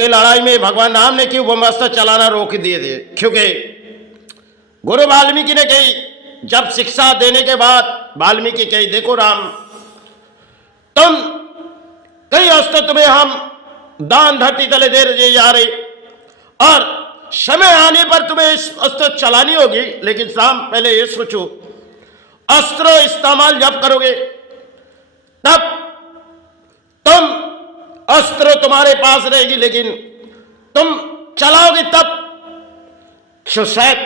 की लड़ाई में भगवान राम ने क्यों ब्रह्मास्त्र चलाना रोक दिए थे? क्योंकि गुरु वाल्मीकि ने कही, जब शिक्षा देने के बाद वाल्मीकि कही, देखो राम, तुम कई अस्त्र तुम्हें हम दान धरती तले दे जा रहे, और समय आने पर तुम्हें इस अस्त्र चलानी होगी, लेकिन राम पहले ये सोचो, अस्त्र इस्तेमाल जब करोगे तब तुम अस्त्र तुम्हारे पास रहेगी, लेकिन तुम चलाओगे तब शायद,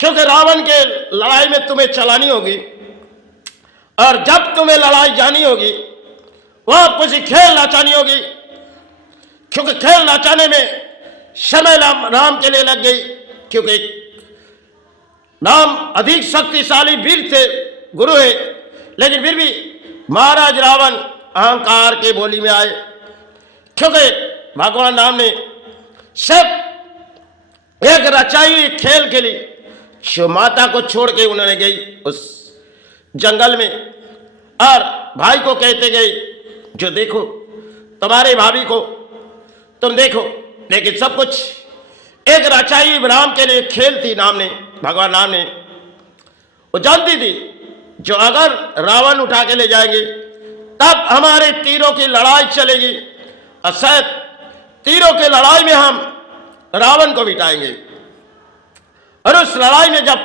क्योंकि रावण के लड़ाई में तुम्हें चलानी होगी, और जब तुम्हें लड़ाई जानी होगी वहां कुछ खेल नचानी होगी, क्योंकि खेल नचाने में समय राम के लिए लग गई, क्योंकि राम अधिक शक्तिशाली वीर थे, गुरु है, लेकिन फिर भी महाराज रावण अहंकार के बोली में आए, क्योंकि भगवान राम ने सब एक रचाई खेल के लिए माता को छोड़ के उन्होंने गई उस जंगल में, और भाई को कहते गए, जो देखो तुम्हारे भाभी को तुम देखो, लेकिन सब कुछ एक रचाई राम के लिए खेल थी। नाम ने भगवान राम ने वो जानती थी, जो अगर रावण उठा के ले जाएंगे तब हमारे तीरों की लड़ाई चलेगी, और शायद तीरों की लड़ाई में हम रावण को मिटाएंगे। और उस लड़ाई में जब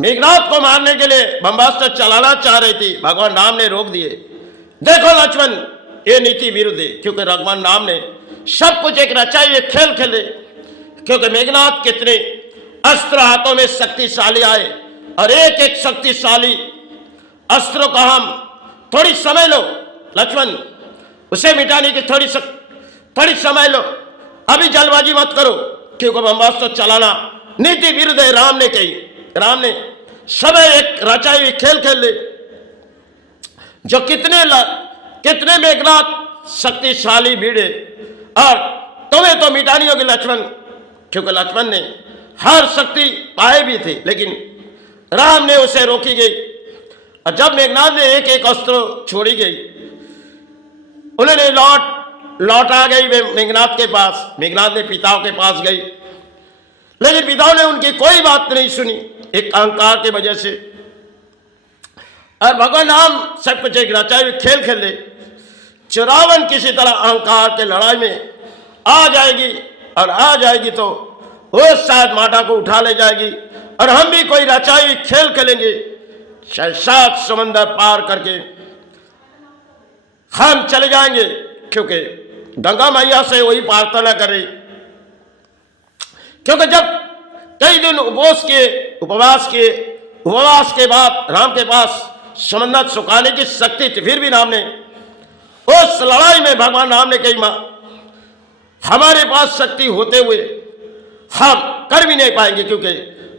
मेघनाथ को मारने के लिए ब्रह्मास्त्र चलाना चाह रही थी, भगवान राम ने रोक दिए। देखो लक्ष्मण, ये नीति विरुद्ध है, क्योंकि भगवान राम ने सब कुछ एक रचाई एक खेल खेले, क्योंकि मेघनाथ कितने अस्त्र हाथों में शक्तिशाली आए, और एक एक शक्तिशाली अस्त्रों का हम थोड़ी समय लो लक्ष्मण, उसे मिटाने की थोड़ी समय लो, अभी जल्दबाजी मत करो, क्योंकि ब्रह्मास्त्र चलाना नीति विरुद्ध है। राम ने कही, राम ने सब एक रचाई खेल खेल ले, जो कितने मेघनाथ शक्तिशाली भीड़े, और तुम्हें तो मिटानी होगी लक्ष्मण, क्योंकि लक्ष्मण ने हर शक्ति पाए भी थे, लेकिन राम ने उसे रोकी गई। और जब मेघनाथ ने एक एक अस्त्र छोड़ी गई, उन्होंने लौट आ गई मेघनाथ के पास, मेघनाथ ने पिताओं के पास गई, लेकिन पिताओं ने उनकी कोई बात नहीं सुनी, एक अहंकार की वजह से। और भगवान राम सब कुछ एक रचाई खेल खेल ले, जो रावण किसी तरह अहंकार के लड़ाई में आ जाएगी, और आ जाएगी तो वो शायद माता को उठा ले जाएगी, और हम भी कोई रचाई खेल खेलेंगे, शायद 7 समंदर पार करके हम चले जाएंगे, क्योंकि गंगा मैया से वही प्रार्थना कर रही, क्योंकि जब कई दिन उपवास के बाद राम के पास समंदर सुखाने की शक्ति थी, फिर भी राम ने उस लड़ाई में भगवान राम ने कही, मां हमारे पास शक्ति होते हुए हम कर भी नहीं पाएंगे, क्योंकि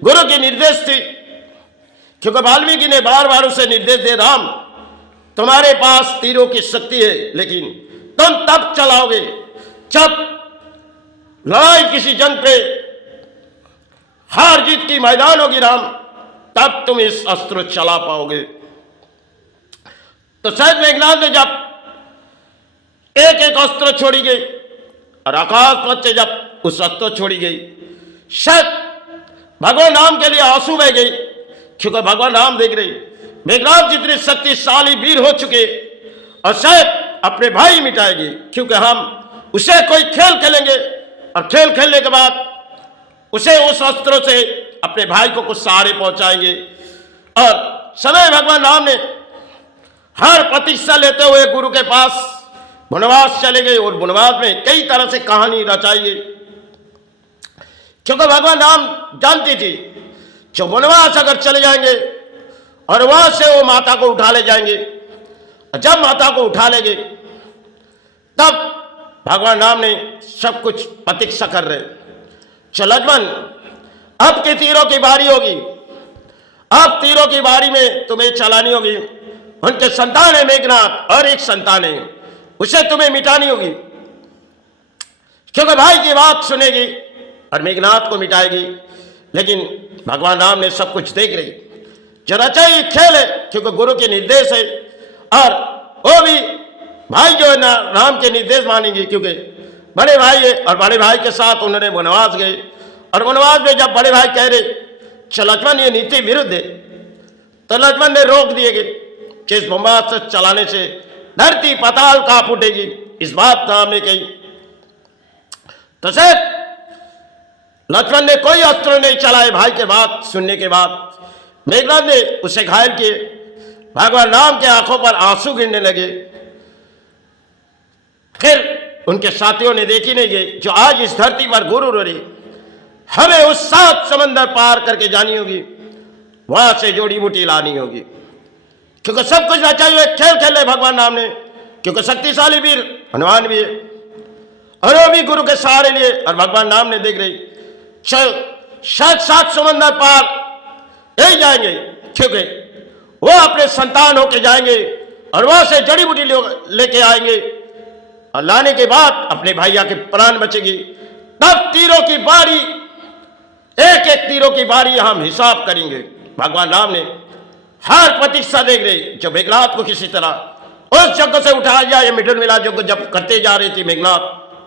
गुरु की निर्देश थी, क्योंकि वाल्मीकि ने बार बार उसे निर्देश दे, राम तुम्हारे पास तीरों की शक्ति है, लेकिन तुम तब चलाओगे जब लड़ाई किसी जंग पे हार जीत की मैदान होगी राम, तब तुम इस अस्त्र चला पाओगे। तो शायद मेघनाथ ने जब एक एक अस्त्र छोड़ी गई, और आकाश पथ से जब उस अस्त्र छोड़ी गई, शायद भगवान राम के लिए आंसू बह गई, क्योंकि भगवान राम देख रहे मेघनाथ जितने शक्तिशाली वीर हो चुके, और शायद अपने भाई मिटाएगी, क्योंकि हम उसे कोई खेल खेलेंगे, और खेल खेलने के बाद उसे उस अस्त्रों से अपने भाई को कुछ सहारे पहुंचाएंगे। और समय भगवान राम ने हर प्रतीक्षा लेते हुए गुरु के पास वनवास चले गए, और वनवास में कई तरह से कहानी रचाई गई, क्योंकि भगवान राम जानती थी, जो वनवास अगर चले जाएंगे और वहां से वो माता को उठा ले जाएंगे, जब माता को उठा लेंगे तब भगवान राम ने सब कुछ प्रतीक्षा कर रहे, चलो लक्ष्मण अब के तीरों की बारी होगी, अब तीरों की बारी में तुम्हें चलानी होगी, उनके संतान है मेघनाथ, और एक संतान है, उसे तुम्हें मिटानी होगी, क्योंकि भाई की बात सुनेगी और मेघनाथ को मिटाएगी। लेकिन भगवान राम ने सब कुछ देख रही, जो रचाई खेल है, क्योंकि गुरु के निर्देश है, और वो भी भाई जो है ना राम के निर्देश मानेंगे, क्योंकि बड़े भाई है और बड़े भाई के साथ उन्होंने वनवास गए। और वनवास में जब बड़े भाई कह रहे लक्ष्मण ये नीति विरुद्ध है, तो लक्ष्मण ने रोक दिए गए कि इस ब्रह्मास्त्र चलाने से धरती पाताल कांप उठेगी। इस बात राम ने कही तो सर लक्ष्मण ने कोई अस्त्र नहीं चलाए। भाई के बात सुनने के बाद मेघनाथ ने उसे घायल किए। भगवान राम के आंखों पर आंसू गिरने लगे। फिर उनके साथियों ने देखी नहीं गई जो आज इस धरती पर गुरु रो रही, हमें उस 7 समंदर पार करके जानी होगी, वहां से जोड़ी बूटी लानी होगी, क्योंकि सब कुछ बचा हुए खेल खेले भगवान राम ने, क्योंकि शक्तिशाली वीर हनुमान भी है और वो भी गुरु के सहारे लिए। और भगवान राम ने देख रही चल 7 समंदर पार यही जाएंगे, क्योंकि वो अपने संतान होके जाएंगे और वहां से जड़ी बूटी लेके आएंगे और लाने के बाद अपने भैया के प्राण बचेगी। तब तीरों की बारी, एक एक तीरों की बारी हम हिसाब करेंगे। भगवान राम ने हर प्रतीक्षा देख रहे जो मेघनाथ को किसी तरह उस जगह से उठाया जाए। मिडल मिला जो जब करते जा रही थी मेघनाथ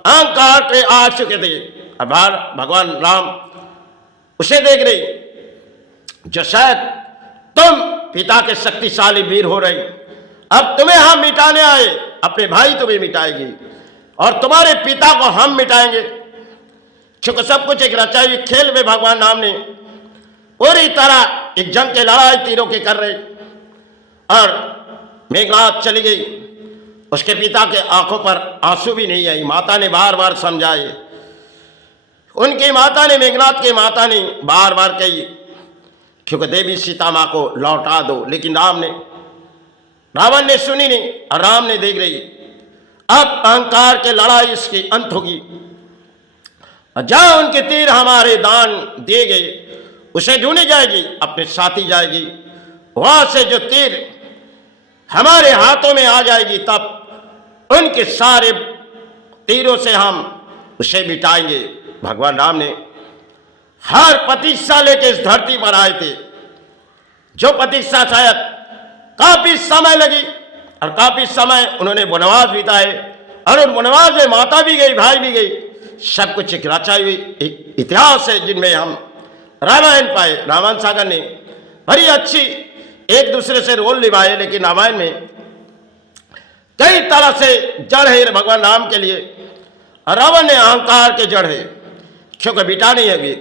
अहंकार पे आ चुके थे। अब भगवान राम उसे देख रही जो शायद तुम पिता के शक्तिशाली वीर हो रही, अब तुम्हें हम मिटाने आए, अपने भाई तुम्हें मिटाएगी और तुम्हारे पिता को हम मिटाएंगे, क्योंकि सब कुछ एक रचाई खेल में भगवान राम ने पूरी तरह एक जंग के लड़ाई तीरों के कर रहे। और मेघनाथ चली गई, उसके पिता के आंखों पर आंसू भी नहीं आई। माता ने बार बार समझाए, उनकी माता ने, मेघनाथ की माता ने बार बार कही क्योंकि देवी सीता माँ को लौटा दो, लेकिन रावण ने सुनी नहीं। और राम ने देख रही अब अहंकार के लड़ाई इसकी अंत होगी। जहां उनके तीर हमारे दान दिए गए उसे ढूंढी जाएगी, अपने साथी जाएगी, वहां से जो तीर हमारे हाथों में आ जाएगी तब उनके सारे तीरों से हम उसे मिटाएंगे। भगवान राम ने हर प्रतीक्षा लेके इस धरती पर आए थे, जो प्रतीक्षा शायद काफी समय लगी और काफी समय उन्होंने वनवास बिताए और उन वनवास में माता भी गई, भाई भी गई, सब कुछ एक रचाई हुई एक इतिहास है जिनमें हम रामायण पाए। रामायण सागर ने बड़ी अच्छी एक दूसरे से रोल निभाए, लेकिन रामायण में कई तरह से जड़ है भगवान राम के लिए। और रावण ने अहंकार के जड़ है, क्योंकि बिटा नहीं है,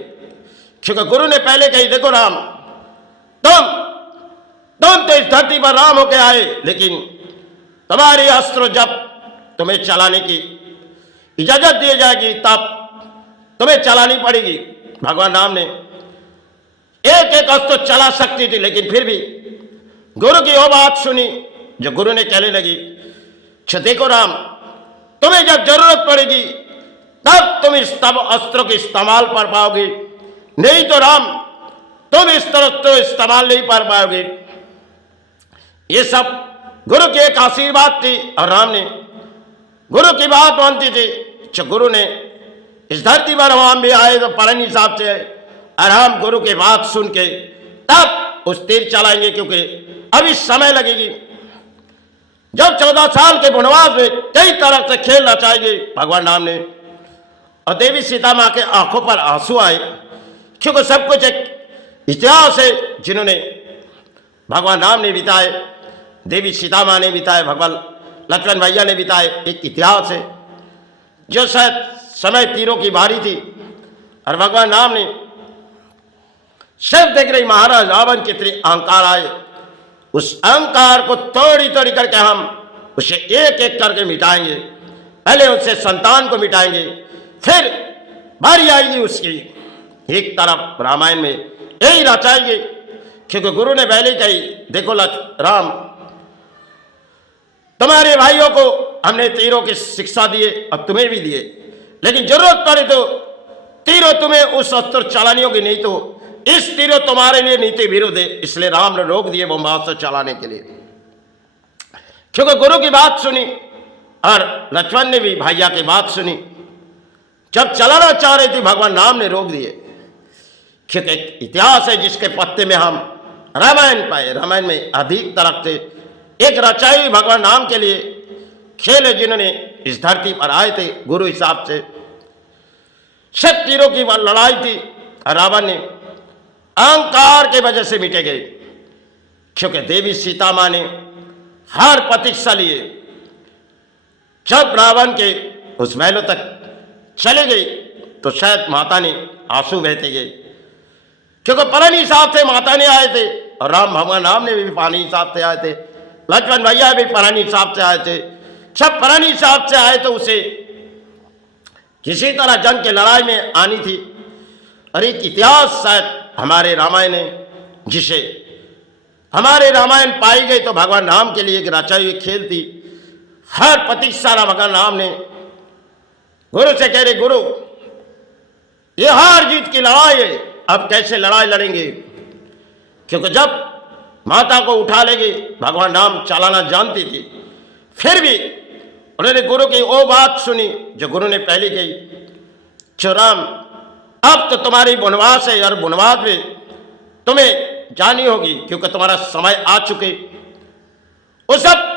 क्योंकि गुरु ने पहले कही देखो राम तुम तो इस धरती पर राम होके आए, लेकिन तुम्हारी अस्त्र जब तुम्हें चलाने की इजाजत दी जाएगी तब तुम्हें चलानी पड़ेगी। भगवान राम ने एक एक अस्त्र चला सकती थी, लेकिन फिर भी गुरु की वो बात सुनी जो गुरु ने कहने लगी देखो राम तुम्हें जब जरूरत पड़ेगी तब तुम इस अस्त्र के इस्तेमाल कर पाओगे, नहीं तो राम तुम इस तरह तो इस्तेमाल नहीं कर पाओगे। ये सब गुरु की एक आशीर्वाद थी और राम ने गुरु की बात मानती थी। जो गुरु ने इस धरती पर हम भी आए तो परम हिसाब से और हम गुरु की बात सुन के तब उस तीर चलाएंगे, क्योंकि अभी समय लगेगी। जब 14 साल के वनवास में कई तरह से खेल रचाएंगे भगवान राम ने, और देवी सीता माँ के आंखों पर आंसू आए, क्योंकि सब कुछ एक इतिहास है जिन्होंने भगवान राम ने बिताए, देवी सीता माँ ने बिताए, भगवान लक्ष्मण भैया ने बिताए। एक इतिहास है जो शायद समय तीरों की बारी थी और भगवान राम ने सब देख रही महाराज रावण कितने अहंकार आए, उस अहंकार को तोड़ी तोड़ी करके हम उसे एक एक करके मिटाएंगे। पहले उससे संतान को मिटाएंगे, फिर बारी आएगी उसकी। एक तरफ रामायण में यही रचाएंगे, क्योंकि गुरु ने पहले कही देखो राम तुम्हारे भाइयों को हमने तीरों की शिक्षा दिए और तुम्हें भी दिए, लेकिन जरूरत पड़े तो तीरों तुम्हें उस अस्त्र चलानी होगी, नहीं तो इस तीरों तुम्हारे लिए नीति विरुद्ध है। इसलिए राम ने रोक दिए ब्रह्मास्त्र चलाने के लिए, क्योंकि गुरु की बात सुनी और लक्ष्मण ने भी भैया की बात सुनी। जब चलाना चाह रही थी भगवान राम ने रोक दिए, क्योंकि एक इतिहास है जिसके पत्ते में हम रामायण पाए। रामायण में अधिक तरफ से एक रचाई भगवान राम के लिए खेल है जिन्होंने इस धरती पर आए थे गुरु हिसाब से। सब तीरों की लड़ाई थी, रावण ने अहंकार के वजह से मिटे गए, क्योंकि देवी सीता मां ने हर प्रतीक्षा लिए। जब रावण के उस महलों तक चले गए तो शायद माता ने आंसू बहते गए, क्योंकि परानी हिसाब से माता ने आए थे और राम भगवान राम ने भी परानी हिसाब से आए थे, लक्ष्मण भैया भी परानी हिसाब से आए थे। सब परानी हिसाब से आए तो उसे किसी तरह जंग के लड़ाई में आनी थी। और एक इतिहास शायद हमारे रामायण है, जिसे हमारे रामायण पाई गई तो भगवान राम के लिए एक रचाई हुई खेल थी। हर प्रतीक्षा भगवान राम ने गुरु से कह रहे, गुरु ये हार जीत की लड़ाई है, अब कैसे लड़ाई लड़ेंगे, क्योंकि जब माता को उठा लेंगे, भगवान राम चलाना जानती थी। फिर भी उन्होंने गुरु की वो बात सुनी जो गुरु ने पहले कही, जो राम अब तो तुम्हारी वनवास है और वनवास में तुम्हें जानी होगी, क्योंकि तुम्हारा समय आ चुके। वो सब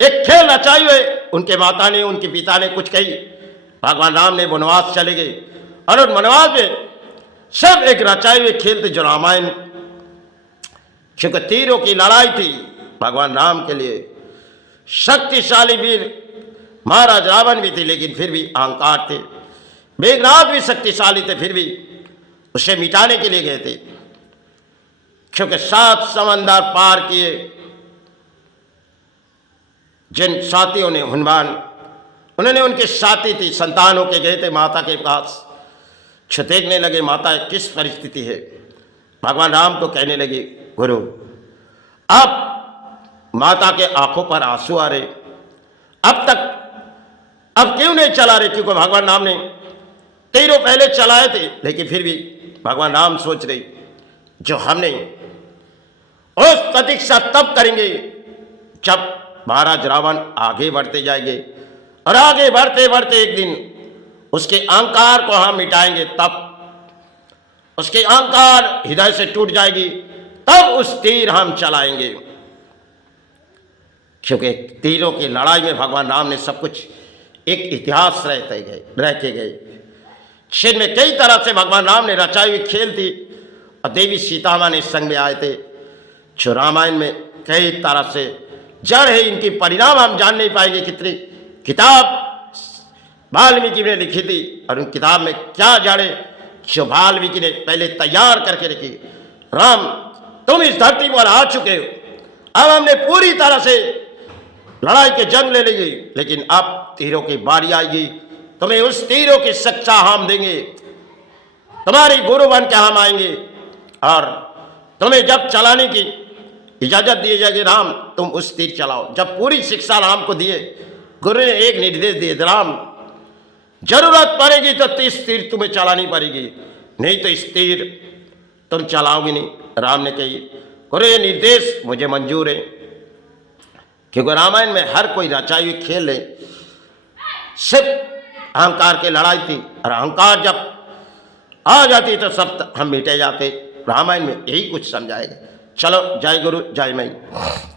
एक खेल रचाई हुए उनके माता ने, उनके पिता ने कुछ कही, भगवान राम ने वनवास चले गए और उन वनवास में सब एक रचाई हुए खेल थे जो रामायण, क्योंकि तीरों की लड़ाई थी भगवान राम के लिए। शक्तिशाली वीर महाराज रावण भी थे, लेकिन फिर भी अहंकार थे। मेघनाद भी शक्तिशाली थे, फिर भी उसे मिटाने के लिए गए थे, क्योंकि 7 समंदर पार किए जिन साथियों ने हनुमान, उन्होंने उनके साथी थी संतान होके गए थे माता के पास। देखने लगे माता किस परिस्थिति है। भगवान राम को कहने लगे, गुरु अब माता के आंखों पर आंसू आ रहे, अब क्यों नहीं चला रहे, क्योंकि भगवान राम ने तीरों पहले चलाए थे, लेकिन फिर भी भगवान राम सोच रहे जो हमने उस प्रतीक्षा तब करेंगे जब महाराज रावण आगे बढ़ते जाएंगे, और आगे बढ़ते बढ़ते एक दिन उसके अहंकार को हम मिटाएंगे, तब उसके अहंकार हृदय से टूट जाएगी, तब उस तीर हम चलाएंगे। क्योंकि तीरों की लड़ाई में भगवान राम ने सब कुछ एक इतिहास रह के गए, जिनमें कई तरह से भगवान राम ने रचाई हुई खेल थी, और देवी सीता मां ने संग में आए थे, जो रामायण में कई तरह से जड़ है। इनकी परिणाम हम जान नहीं पाएंगे। कितनी किताब वाल्मीकि ने लिखी थी, और उन किताब में क्या जड़ है जो वाल्मीकि ने पहले तैयार करके रखी। राम तुम इस धरती पर आ चुके हो, अब हमने पूरी तरह से लड़ाई के जंग ले ली, लेकिन अब तीरों की बारी आएगी, तुम्हें उस तीरों की शिक्षा हम देंगे, तुम्हारी गुरु बन के हम आएंगे, और तुम्हें जब चलाने की इजाजत दी जाएगी, राम तुम उस तीर चलाओ। जब पूरी शिक्षा राम को दिए, गुरु ने एक निर्देश दिए, राम जरूरत पड़ेगी तो 30 तीर तुम्हें चलानी पड़ेगी, नहीं तो इस तीर तुम चलाओगे नहीं। राम ने कही, गुरु ये निर्देश मुझे मंजूर है, क्योंकि रामायण में हर कोई रचाई हुई खेल है। सिर्फ अहंकार की लड़ाई थी, और अहंकार जब आ जाती तो सब हम मिटे जाते। रामायण में यही कुछ समझाएगा। चलो, जय गुरु जय मई।